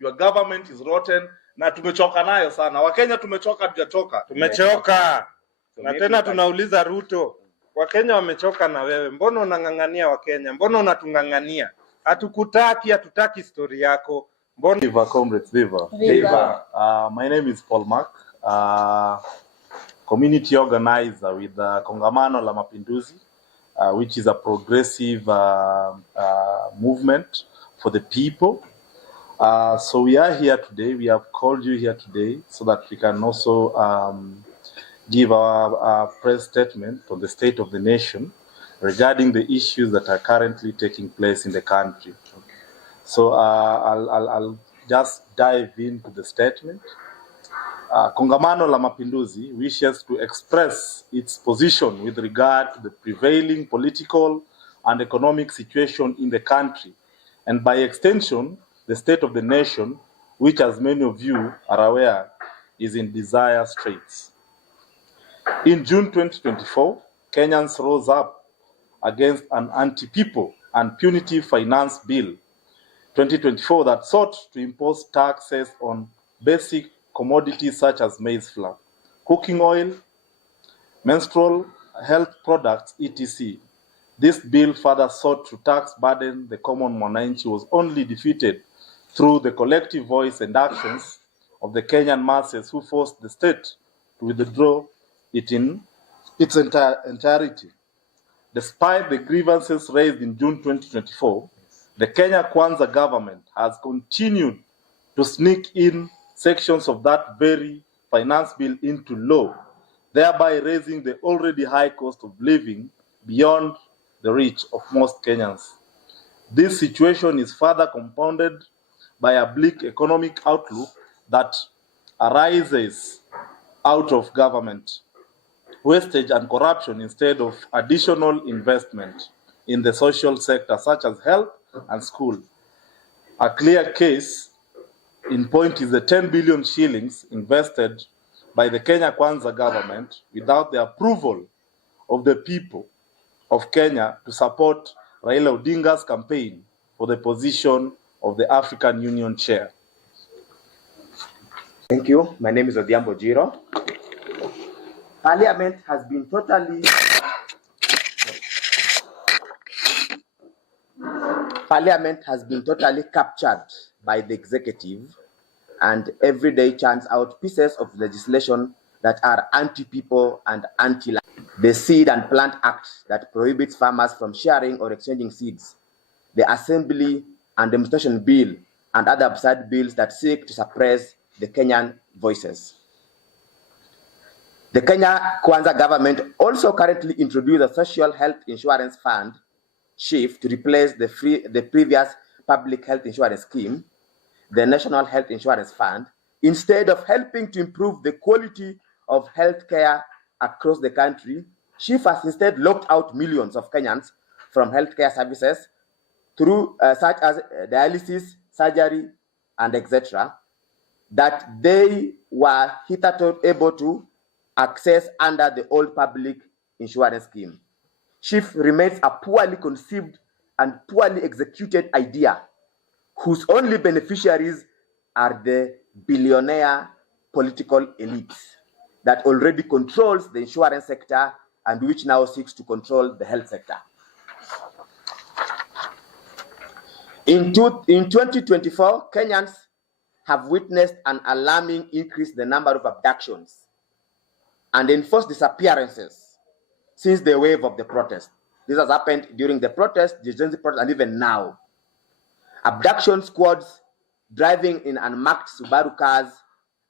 Your government is rotten na tumechoka nayo sana. Wakenya tumechoka, tujachoka. Tumechoka. Na tena tunauliza Ruto, Wakenya wamechoka na wewe. Mbona unang'ang'ania Wakenya? Mbona unatung'ang'ania? Hatutaki story yako. Mbona Viva comrades, viva. Viva. My name is Paul Mark. Community organizer with KONGAMANO La MAPINDUZI, which is a progressive movement for the people. So we are here today. We have called you here today so that we can also give our press statement on the state of the nation regarding the issues that are currently taking place in the country. So I'll just dive into the statement. KONGAMANO La MAPINDUZI wishes to express its position with regard to the prevailing political and economic situation in the country, and by extension, the state of the nation, which, as many of you are aware, is in dire straits. In June 2024, Kenyans rose up against an anti-people and punitive finance bill 2024 that sought to impose taxes on basic commodities such as maize flour, cooking oil, menstrual health products, etc. This bill further sought to tax burden the common mwananchi was only defeated through the collective voice and actions of the Kenyan masses who forced the state to withdraw it in its entirety. Despite the grievances raised in June 2024, the Kenya Kwanza government has continued to sneak in sections of that very finance bill into law, thereby raising the already high cost of living beyond the reach of most Kenyans. This situation is further compounded by a bleak economic outlook that arises out of government wastage and corruption instead of additional investment in the social sector such as health and school. A clear case in point is the 10 billion shillings invested by the Kenya Kwanza government without the approval of the people of Kenya to support Raila Odinga's campaign for the position of the African Union chair. Thank you. My name is Odhiambo Jiro. Parliament has been totally captured by the executive, and every day churns out pieces of legislation that are anti-people and anti-land. The Seed and Plant Act that prohibits farmers from sharing or exchanging seeds, the Assembly and Demonstration Bill, and other absurd bills that seek to suppress the Kenyan voices. The Kenya Kwanza government also currently introduced a social health insurance fund, SHIF, to replace the previous public health insurance scheme, the National Health Insurance Fund, instead of helping to improve the quality of health care across the country. SHIF has instead locked out millions of Kenyans from healthcare services through such as dialysis, surgery, and etc., that they were hitherto able to access under the old public insurance scheme. SHIF remains a poorly conceived and poorly executed idea whose only beneficiaries are the billionaire political elites that already controls the insurance sector and which now seeks to control the health sector. In 2024, Kenyans have witnessed an alarming increase in the number of abductions and enforced disappearances since the wave of the protest. This has happened during the protest, the Gen Z protest, and even now. Abduction squads driving in unmarked Subaru cars,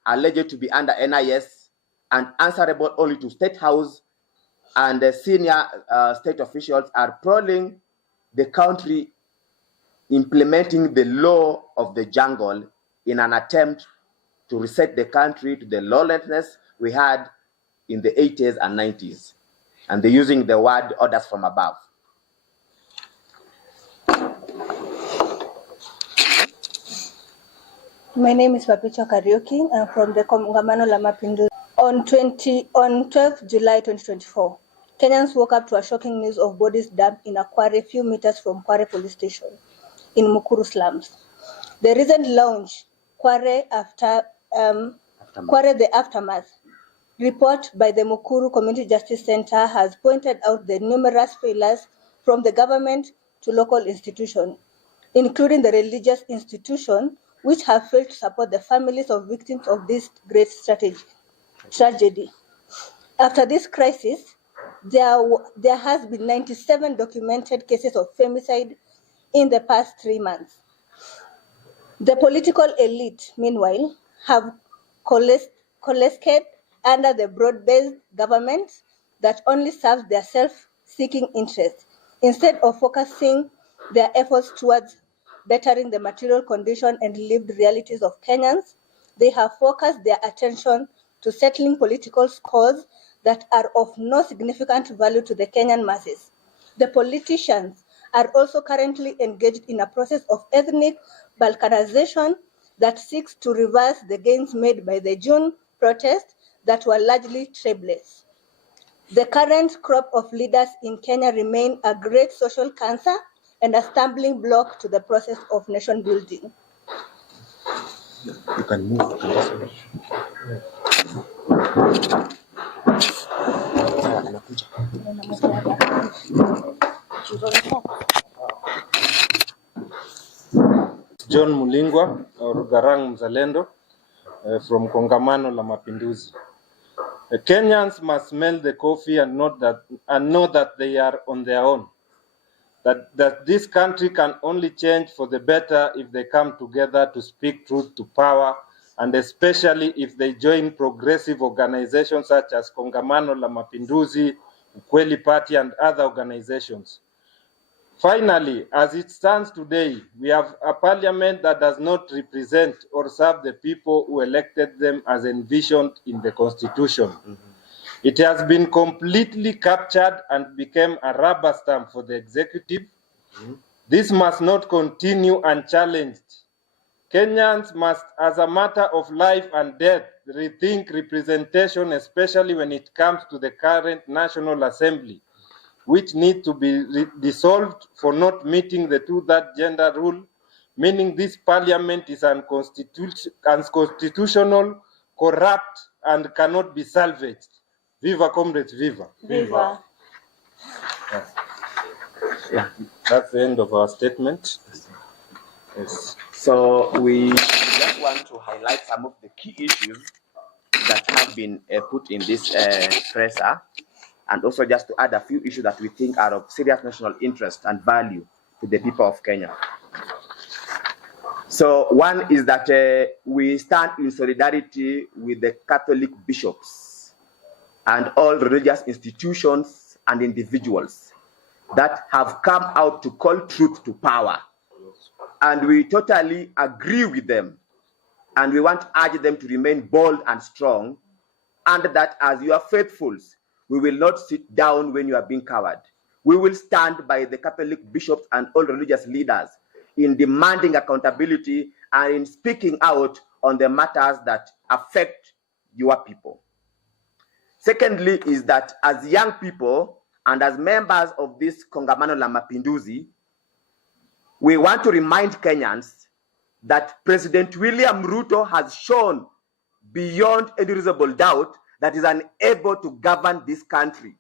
alleged to be under NIS and answerable only to State House and the senior state officials, are prowling the country, implementing the law of the jungle in an attempt to reset the country to the lawlessness we had in the 80s and 90s. And they're using the word orders from above. My name is Papicha Kariuki. I'm from the KONGAMANO La MAPINDUZI. On 12 July 2024, Kenyans woke up to a shocking news of bodies dumped in a quarry a few meters from Kware police station in Mukuru slums. The recent launch, Kware the Aftermath, report by the Mukuru Community Justice Center has pointed out the numerous failures from the government to local institutions, including the religious institution, which have failed to support the families of victims of this great tragedy. After this crisis, there has been 97 documented cases of femicide in the past 3 months. The political elite, meanwhile, have coalesced under the broad-based government that only serves their self-seeking interests, instead of focusing their efforts towards bettering the material condition and lived realities of Kenyans. They have focused their attention to settling political scores that are of no significant value to the Kenyan masses. The politicians are also currently engaged in a process of ethnic balkanization that seeks to reverse the gains made by the June protests that were largely tribeless. The current crop of leaders in Kenya remain a great social cancer and a stumbling block to the process of nation building. You can move to this one. John Mulingwa or Garang Mzalendo from Kongamano La Mapinduzi. Kenyans must smell the coffee and know that they are on their own. That this country can only change for the better if they come together to speak truth to power, and especially if they join progressive organizations such as Kongamano La Mapinduzi, Ukweli Party, and other organizations. Finally, as it stands today, we have a parliament that does not represent or serve the people who elected them as envisioned in the Constitution. Mm-hmm. It has been completely captured and became a rubber stamp for the executive. Mm-hmm. This must not continue unchallenged. Kenyans must, as a matter of life and death, rethink representation, especially when it comes to the current National Assembly, which need to be dissolved for not meeting the 2/3 gender rule, meaning this parliament is unconstitutional, corrupt, and cannot be salvaged. Viva comrades, viva. Viva. Yeah. That's the end of our statement. Yes. So we just want to highlight some of the key issues that have been put in this presser, and also just to add a few issues that we think are of serious national interest and value to the people of Kenya. So one is that we stand in solidarity with the Catholic bishops and all religious institutions and individuals that have come out to call truth to power. And we totally agree with them. And we want to urge them to remain bold and strong, and that as you are faithfuls, we will not sit down when you are being coward. We will stand by the Catholic bishops and all religious leaders in demanding accountability and in speaking out on the matters that affect your people. Secondly is that as young people and as members of this Kongamano La Mapinduzi, we want to remind Kenyans that President William Ruto has shown beyond any reasonable doubt that is unable to govern this country.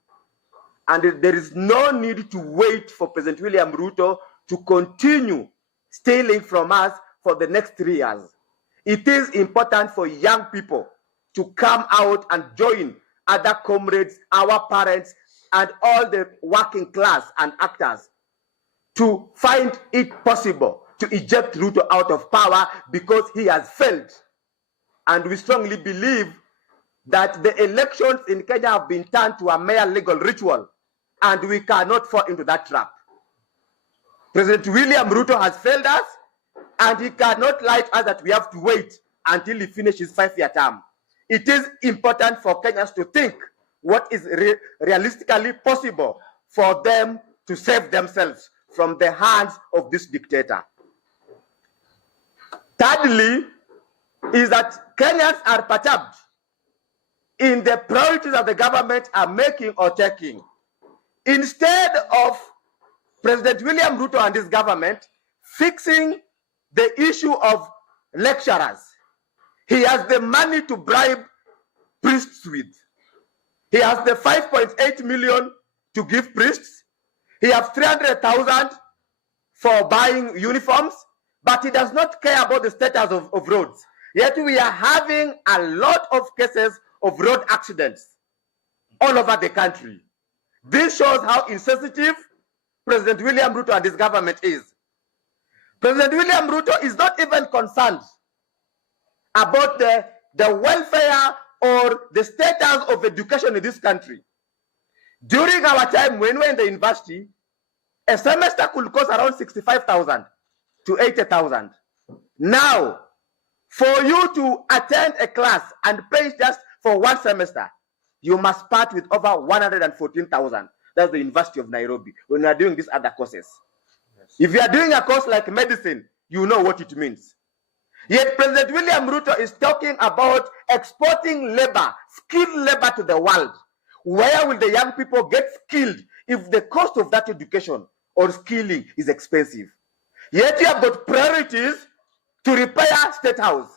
And there is no need to wait for President William Ruto to continue stealing from us for the next 3 years. It is important for young people to come out and join other comrades, our parents, and all the working class and actors to find it possible to eject Ruto out of power because he has failed. And we strongly believe that the elections in Kenya have been turned to a mere legal ritual, and we cannot fall into that trap. President William Ruto has failed us, and he cannot lie to us that we have to wait until he finishes his 5-year term. It is important for Kenyans to think what is realistically possible for them to save themselves from the hands of this dictator. Thirdly, is that Kenyans are perturbed in the priorities of the government are making or taking. Instead of President William Ruto and his government fixing the issue of lecturers. He has the money to bribe priests with. He has the 5.8 million to give priests. He has 300,000 for buying uniforms, but he does not care about the status of roads. Yet we are having a lot of cases of road accidents all over the country. This shows how insensitive President William Ruto and his government is. President William Ruto is not even concerned about the welfare or the status of education in this country. During our time when we were in the university, a semester could cost around 65,000 to 80,000. Now, for you to attend a class and pay just for one semester, you must part with over 114,000. That's the University of Nairobi when you are doing these other courses. Yes. If you are doing a course like medicine, you know what it means. Yet President William Ruto is talking about exporting labor, skilled labor to the world. Where will the young people get skilled if the cost of that education or skilling is expensive? Yet you have got priorities to repair State House.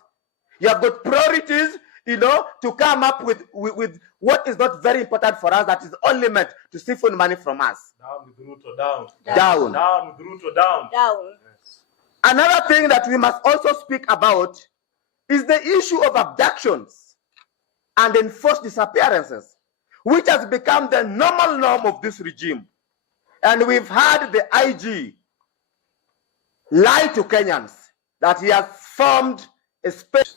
You have got priorities, to come up with what is not very important for us, that is only meant to siphon money from us. Down with Ruto, down. Down. Down with Ruto, down. Down. Yes. Another thing that we must also speak about is the issue of abductions and enforced disappearances, which has become the normal norm of this regime. And we've had the IG lie to Kenyans that he has formed a space.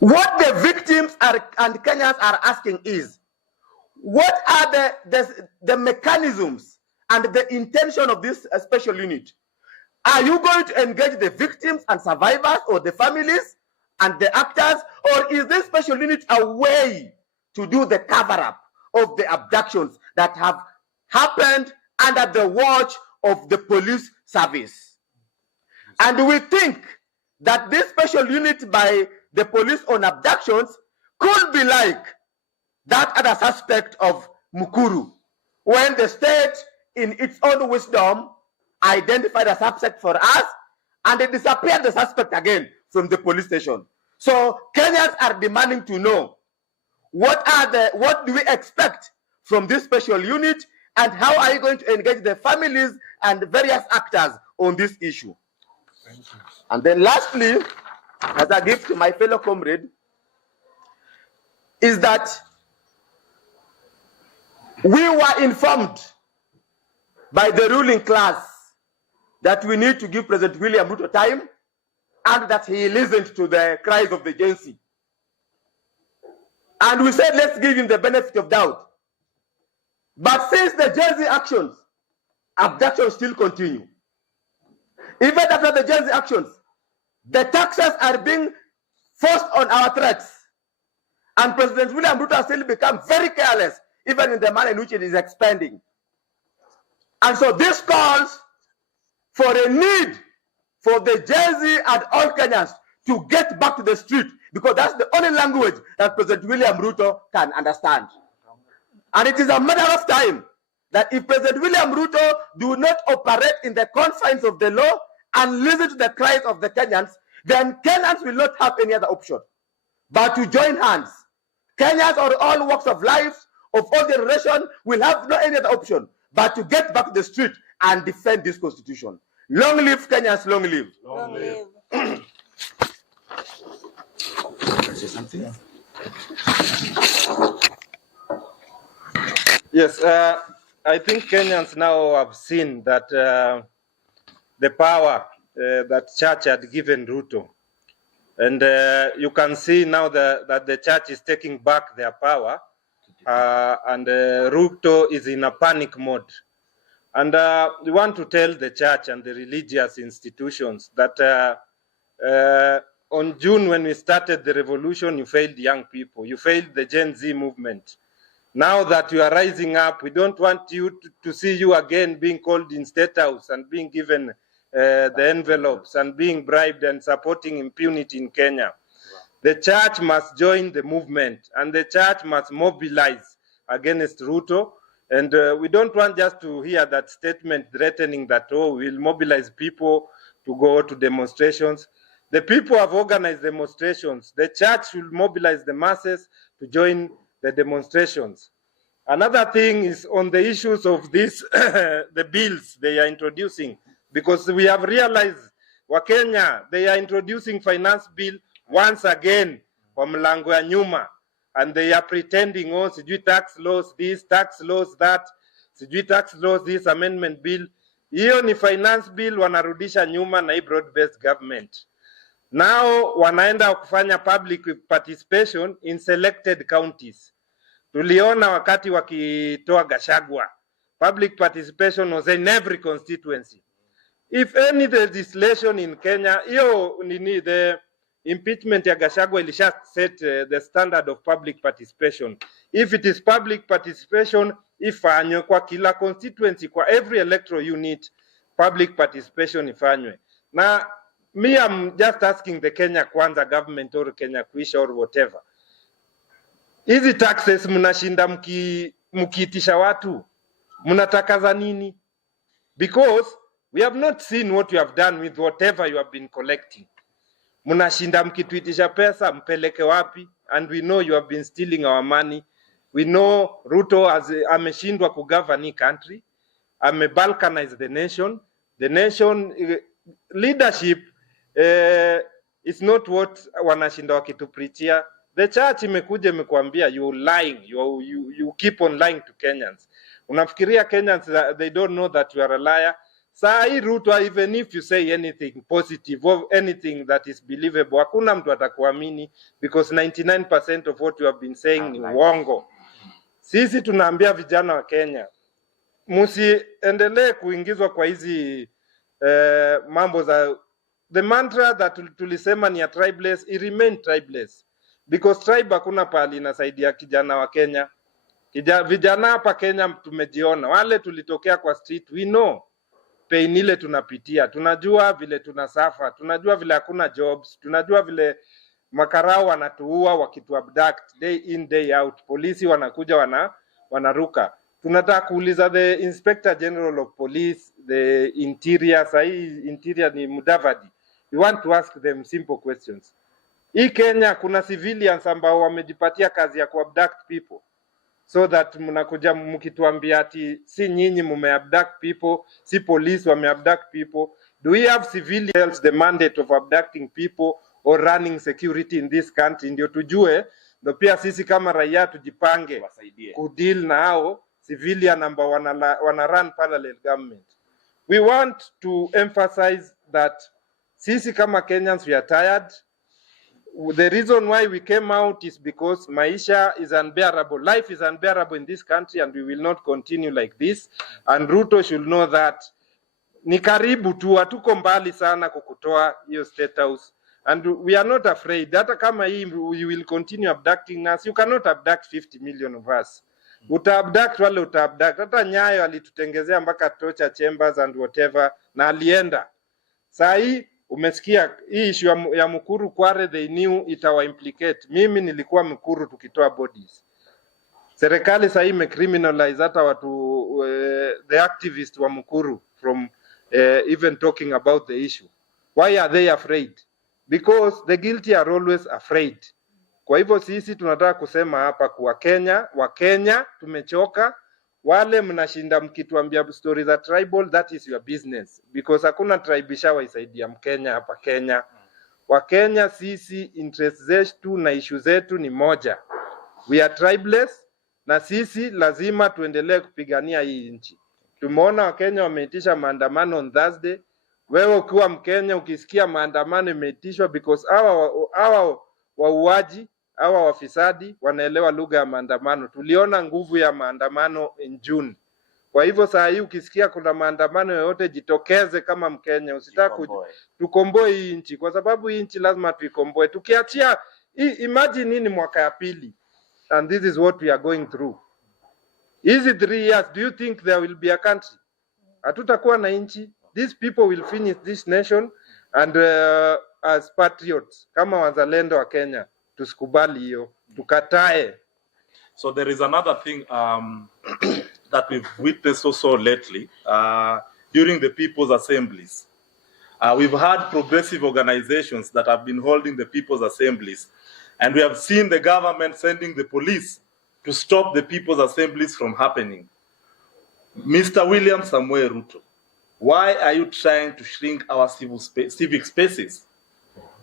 What the victims and Kenyans are asking is, what are the mechanisms and the intention of this special unit? Are you going to engage the victims and survivors or the families and the actors, or is this special unit a way to do the cover-up of the abductions that have happened under the watch of the police service? And we think that this special unit by the police on abductions could be like that other suspect of Mukuru, when the state, in its own wisdom, identified a suspect for us, and they disappeared the suspect again from the police station. So Kenyans are demanding to know what do we expect from this special unit, and how are you going to engage the families and various actors on this issue? Thank you. And then lastly, as a gift to my fellow comrade, is that we were informed by the ruling class that we need to give President William Ruto time, and that he listened to the cries of the Gen Z. And we said, let's give him the benefit of doubt. But since the Gen Z actions, abductions still continue. Even after the Gen Z actions, the taxes are being forced on our threats. And President William Ruto has still become very careless, even in the manner in which it is expanding. And so this calls for a need for the Gen Z and all Kenyans to get back to the street, because that's the only language that President William Ruto can understand. And it is a matter of time that if President William Ruto do not operate in the confines of the law and listen to the cries of the Kenyans, then Kenyans will not have any other option but to join hands. Kenyans or all walks of life, of all generation, will have no any other option but to get back to the street and defend this constitution. Long live Kenyans, long live. Long live. Can I say something? Yes, I think Kenyans now have seen that the power that church had given Ruto. And you can see now that the church is taking back their power, and Ruto is in a panic mode. And we want to tell the church and the religious institutions that on June, when we started the revolution, you failed young people. You failed the Gen Z movement. Now that you are rising up, we don't want you to see you again being called in State House and being given the envelopes and being bribed and supporting impunity in Kenya. The church must join the movement, and the church must mobilize against Ruto. And we don't want just to hear that statement threatening that, oh, we'll mobilize people to go to demonstrations. The people have organized demonstrations. The church should mobilize the masses to join the demonstrations. Another thing is on the issues of this, the bills they are introducing, because we have realized Wakenya, they are introducing finance bill once again kwa mlango ya nyuma, and they are pretending, oh, sijui tax laws this, tax laws that, sijui tax laws this, amendment bill. Hiyo ni finance bill wanarudisha nyuma na hii broad-based government. Now wanaenda kufanya public participation in selected counties. Tuliona wakati wakitoa Gachagua, public participation was in every constituency. If any legislation in Kenya, the impeachment ya Gachagua ilisha set the standard of public participation. If it is public participation, ifanywe kwa kila constituency, kwa every electoral unit, public participation ifanywe. Na me, I'm just asking the Kenya Kwanza government or Kenya Kwisha or whatever. Hizi taxes mnashinda mkiitisha watu, mnatakaza nini? Because we have not seen what you have done with whatever you have been collecting. Mnashinda mkituitisha pesa, mpeleke wapi? And we know you have been stealing our money. We know Ruto ameshindwa kugovern hii country, balkanize the nation. The nation leadership is not what wanashinda wakitupreachia. The church imekuja imekuambia you lying, you keep on lying to Kenyans. Unafikiria Kenyans they don't know that you are a liar? Saa hii Ruto, even if you say anything positive or anything that is believable, hakuna mtu atakuamini, because 99% of what you have been saying ni uongo. Sisi tunaambia vijana wa Kenya, musiendelee kuingizwa kwa hizi mambo za the mantra that tulisema ni ya tribeless, it remain tribeless. Because tribe hakuna pali inasaidia kijana wa Kenya. Vijana hapa Kenya tumejiona, wale tulitokea kwa street, we know pain ile tunapitia, tunajua vile tunasafa, tunajua vile hakuna jobs, tunajua vile makarao wanatuua wakitu abduct day in day out, polisi wanakuja wanaruka. Tunataka kuuliza the Inspector General of Police, the Interior, sahi Interior ni Mudavadi. We want to ask them simple questions. Hii Kenya kuna civilians ambao wamejipatia kazi ya kuabduct people, so that mnakuja mkituambia ati si nyinyi mumeabduct people, si police wameabduct people. Do we have civilians the mandate of abducting people or running security in this country? Ndio tujue, ndio pia sisi kama raia tujipange kudeal na hao civilian ambao wana run parallel government. We want to emphasize that sisi kama Kenyans we are tired. The reason why we came out is because maisha is unbearable. Life is unbearable in this country, and we will not continue like this. And Ruto should know that. Ni karibu tu, hatuko mbali sana kukutoa hiyo State House. And we are not afraid. Hata kama hii you will continue abducting us, you cannot abduct 50 million of us. Uta-abduct wale uta-abduct. Hata Nyayo alitutengezea mpaka torture chambers and whatever, na alienda. Saa hii umesikia hii issue ya Mukuru Kware, they knew itawa implicate. Mimi nilikuwa Mukuru tukitoa bodies. Serikali sasa imecriminalize hata watu the activists wa Mukuru from even talking about the issue. Why are they afraid? Because the guilty are always afraid. Kwa hivyo sisi tunataka kusema hapa kwa Wakenya tumechoka. Wale mnashinda mkituambia stories za tribal, that is your business, because hakuna tribe ishawaisaidia Mkenya hapa Kenya. Wakenya sisi interest zetu na issue zetu ni moja. We are tribeless, na sisi lazima tuendelee kupigania hii nchi. Tumeona Wakenya wameitisha maandamano on Thursday. Wewe ukiwa Mkenya ukisikia maandamano imeitishwa, because hawa wauaji, hawa wafisadi wanaelewa lugha ya maandamano. Tuliona nguvu ya maandamano in June. Kwa hivyo saa hii ukisikia kuna maandamano yoyote, jitokeze kama Mkenya. Usitaka tukomboe hii nchi, kwa sababu hii nchi lazima tuikomboe. Tukiachia imagine nini mwaka ya pili, and this is what we are going through. Hizi 3 years, do you think there will be a country? Hatutakuwa na nchi. These people will finish this nation, and as patriots kama wazalendo wa Kenya tusikubali hiyo, tukatae. So there is another thing that we've witnessed also lately during the people's assemblies. We've had progressive organizations that have been holding the people's assemblies, and we have seen the government sending the police to stop the people's assemblies from happening. Mr. William Samuel Ruto, why are you trying to shrink our civic spaces?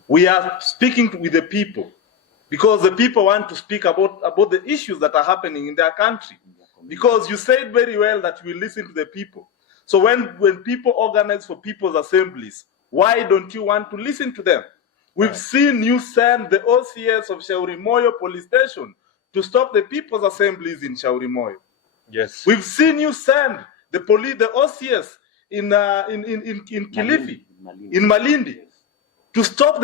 We are speaking with the people because the people want to speak about the issues that are happening in their country. Because you said very well that you will listen to the people. So when people organize for people's assemblies, why don't you want to listen to them? We've seen you send the OCS of Shauri Moyo police station to stop the people's assemblies in Shauri Moyo. Yes. We've seen you send the OCS in Kilifi, in Malindi, to stop the